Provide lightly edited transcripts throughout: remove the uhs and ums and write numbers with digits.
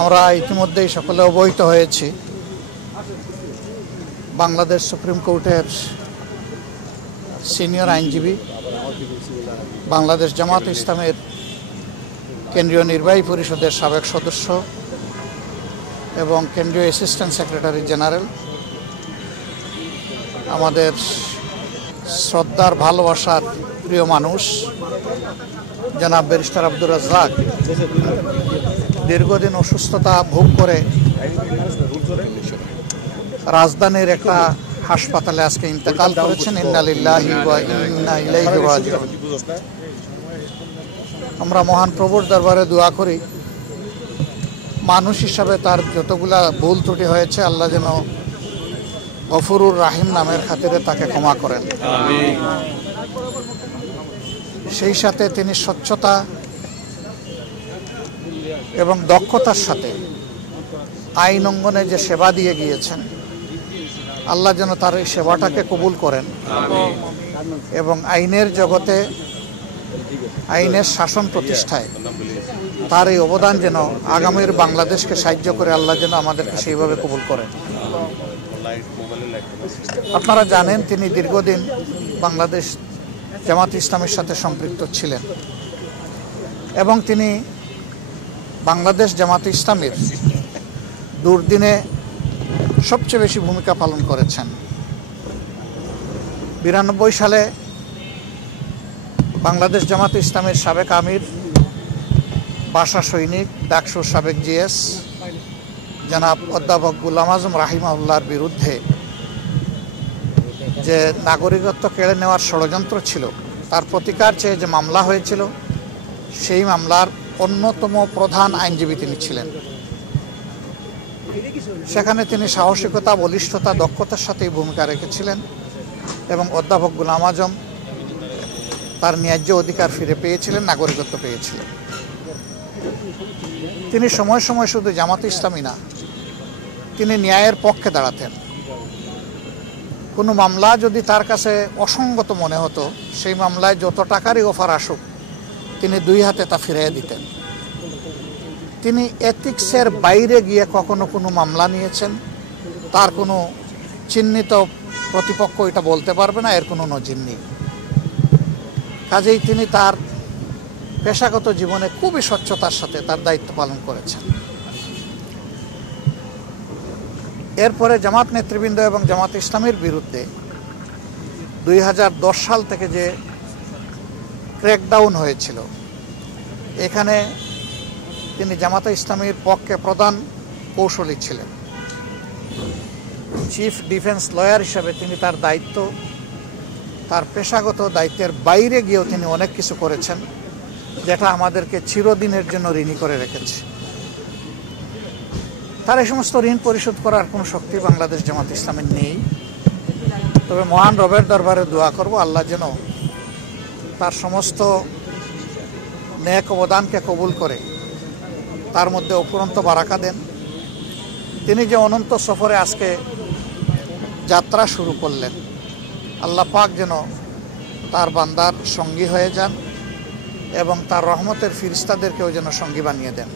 আমরা ইতিমধ্যেই সকলে অবহিত হয়েছি বাংলাদেশ সুপ্রিম কোর্টের সিনিয়র আইনজীবী, বাংলাদেশ জামাত ইসলামের কেন্দ্রীয় নির্বাহী পরিষদের সাবেক সদস্য এবং কেন্দ্রীয় অ্যাসিস্ট্যান্ট সেক্রেটারি জেনারেল, আমাদের শ্রদ্ধার ভালোবাসার প্রিয় মানুষ জনাব ব্যারিস্টার আব্দুর রাজ্জাক দীর্ঘদিন অসুস্থতা ভোগ করে রাজধানীর একটা হাসপাতালে আজকে ইন্তেকাল করেছেন। ইন্না লিল্লাহি ওয়া ইন্না ইলাইহি রাজিউন। আমরা মহান প্রভুর দরবারে দোয়া করি, মানুষ হিসাবে তার যতগুলা ভুল ত্রুটি হয়েছে আল্লাহ যেন গফুরুর রাহিম নামের খাতিরে তাকে ক্ষমা করেন। সেই সাথে তিনি স্বচ্ছতা এবং দক্ষতার সাথে আইন অঙ্গনে যে সেবা দিয়ে গিয়েছেন, আল্লাহ যেন তার এই সেবাটাকে কবুল করেন এবং আইনের জগতে আইনের শাসন প্রতিষ্ঠায় তার এই অবদান যেন আগামীর বাংলাদেশকে সাহায্য করে আল্লাহ যেন আমাদেরকে সেইভাবে কবুল করেন। আপনারা জানেন তিনি দীর্ঘদিন বাংলাদেশ জামাত ইসলামের সাথে সম্পৃক্ত ছিলেন এবং তিনি বাংলাদেশ জামাত ইসলামের দুর্দিনে সবচেয়ে বেশি ভূমিকা পালন করেছেন। 92 সালে বাংলাদেশ জামাত ইসলামের সাবেক আমির, বাসা সৈনিক, ডাকসুর সাবেক জিএস জনাব অধ্যাপক গোলাম আজম রাহিমাহুল্লাহর বিরুদ্ধে যে নাগরিকত্ব কেড়ে নেওয়ার ষড়যন্ত্র ছিল, তার প্রতিকার চেয়ে যে মামলা হয়েছিল, সেই মামলার অন্যতম প্রধান আইনজীবী তিনি ছিলেন। সেখানে তিনি সাহসিকতা, বলিষ্ঠতা, দক্ষতার সাথেই ভূমিকা রেখেছিলেন এবং অধ্যাপক গোলাম আজম তার ন্যায্য অধিকার ফিরে পেয়েছিলেন, নাগরিকত্ব পেয়েছিলেন। তিনি সময় সময় শুধু জামাত ইসলামী না, তিনি ন্যায়ের পক্ষে দাঁড়াতেন। কোনো মামলা যদি তার কাছে অসঙ্গত মনে হতো, সেই মামলায় যত টাকারই অফার আসুক তিনি দুই হাতে তা ফিরিয়ে দিতেন। তিনি এথিক্সের বাইরে গিয়ে কখনো কোনো মামলা নিয়েছেন, তার কোনো চিহ্নিত প্রতিপক্ষ এটা বলতে পারবে না, এর কোনো নজির নেই। কাজেই তিনি তার পেশাগত জীবনে খুবই স্বচ্ছতার সাথে তার দায়িত্ব পালন করেছেন। এরপরে জামাত নেতৃবৃন্দ এবং জামাত ইসলামের বিরুদ্ধে 2010 সাল থেকে যে ক্র্যাকডাউন হয়েছিল, এখানে তিনি জামাত ইসলামের পক্ষে প্রধান কৌশলী ছিলেন। চিফ ডিফেন্স লয়ার হিসাবে তিনি তার দায়িত্ব, তার পেশাগত দায়িত্বের বাইরে গিয়েও তিনি অনেক কিছু করেছেন, যেটা আমাদেরকে চিরদিনের জন্য ঋণী করে রেখেছে। তার এই সমস্ত ঋণ পরিশোধ করার কোনো শক্তি বাংলাদেশ জামাত ইসলামের নেই। তবে মহান রবের দরবারে দোয়া করব, আল্লাহ যেন তার সমস্ত নেক অবদানকে কবুল করে তার মধ্যে অফুরন্ত বারাকা দেন। তিনি যে অনন্ত সফরে আজকে যাত্রা শুরু করলেন, আল্লাহ পাক যেন তার বান্দার সঙ্গী হয়ে যান এবং তার রহমতের ফিরিস্তাদেরকেও যেন সঙ্গী বানিয়ে দেন।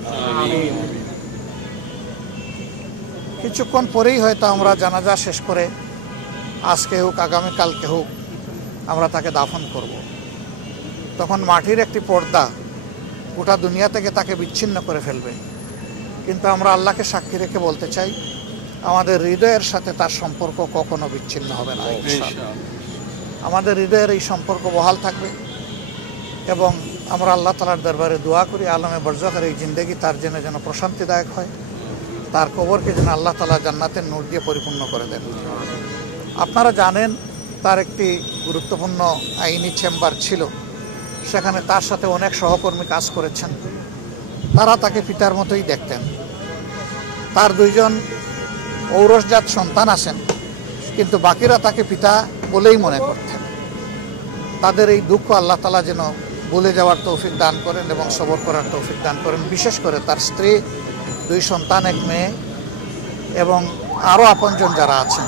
কিছুক্ষণ পরেই হয়তো আমরা জানাজা শেষ করে আজকে হোক আগামীকালকে হোক আমরা তাকে দাফন করব। তখন মাটির একটি পর্দা গোটা দুনিয়া থেকে তাকে বিচ্ছিন্ন করে ফেলবে, কিন্তু আমরা আল্লাহকে সাক্ষী রেখে বলতে চাই, আমাদের হৃদয়ের সাথে তার সম্পর্ক কখনো বিচ্ছিন্ন হবে না। আমাদের হৃদয়ের এই সম্পর্ক বহাল থাকবে এবং আমরা আল্লাহ তাআলার দরবারে দোয়া করি আলমে বরজাখের এই জিন্দেগি তার জন্য যেন প্রশান্তিদায়ক হয়, তার কবরকে যেন আল্লাহ তাআলা জান্নাতের নূর দিয়ে পরিপূর্ণ করে দেন। আপনারা জানেন তার একটি গুরুত্বপূর্ণ আইনি চেম্বার ছিল, সেখানে তার সাথে অনেক সহকর্মী কাজ করেছেন, তারা তাকে পিতার মতোই দেখতেন। তার 2 জন ঔরসজাত সন্তান আছেন, কিন্তু বাকিরা তাকে পিতা বলেই মনে করতেন। তাদের এই দুঃখ আল্লাহ তাআলা যেন ভুলে যাওয়ার তৌফিক দান করেন এবং সবর করার তৌফিক দান করেন। বিশেষ করে তার স্ত্রী, 2 সন্তান, 1 মেয়ে এবং আরও আপনজন যারা আছেন,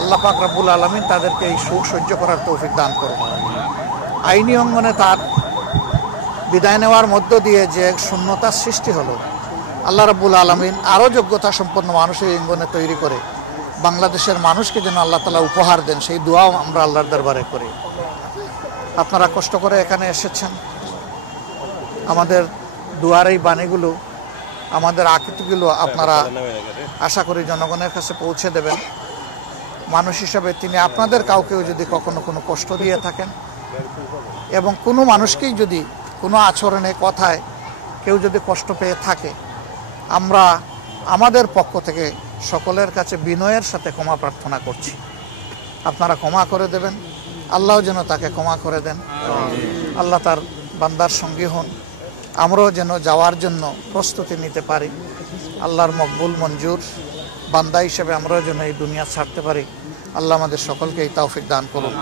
আল্লাহ পাক রব্বুল আলামিন তাদেরকে এই সুখ সহ্য করার তৌফিক দান করুন। আইনি অঙ্গনে তার বিদায় নেওয়ার মধ্য দিয়ে যে শূন্যতার সৃষ্টি হলো, আল্লাহ রাব্বুল আলামিন আরও যোগ্যতা সম্পন্ন মানুষের ইঙ্গনে তৈরি করে বাংলাদেশের মানুষকে যেন আল্লাহ তাআলা উপহার দেন, সেই দোয়াও আমরা আল্লাহর দরবারে করি। আপনারা কষ্ট করে এখানে এসেছেন, আমাদের দুয়ার এই বাণীগুলো, আমাদের আকৃতিগুলো আপনারা আশা করি জনগণের কাছে পৌঁছে দেবেন। মানুষ হিসাবে তিনি আপনাদের কাউকেও যদি কখনো কোনো কষ্ট দিয়ে থাকেন এবং কোনো মানুষকেই যদি কোনো আচরণে কথায় কেউ যদি কষ্ট পেয়ে থাকে, আমরা আমাদের পক্ষ থেকে সকলের কাছে বিনয়ের সাথে ক্ষমা প্রার্থনা করছি। আপনারা ক্ষমা করে দেবেন, আল্লাহ যেন তাকে ক্ষমা করে দেন, আল্লাহ তার বান্দার সঙ্গী হন, আমরাও যেন যাওয়ার জন্য প্রস্তুতি নিতে পারি। আল্লাহর মকবুল মঞ্জুর বান্দা হিসেবে আমরাও যেন এই দুনিয়া ছাড়তে পারি। আল্লাহ আমাদের সকলকে এই তৌফিক দান করুন।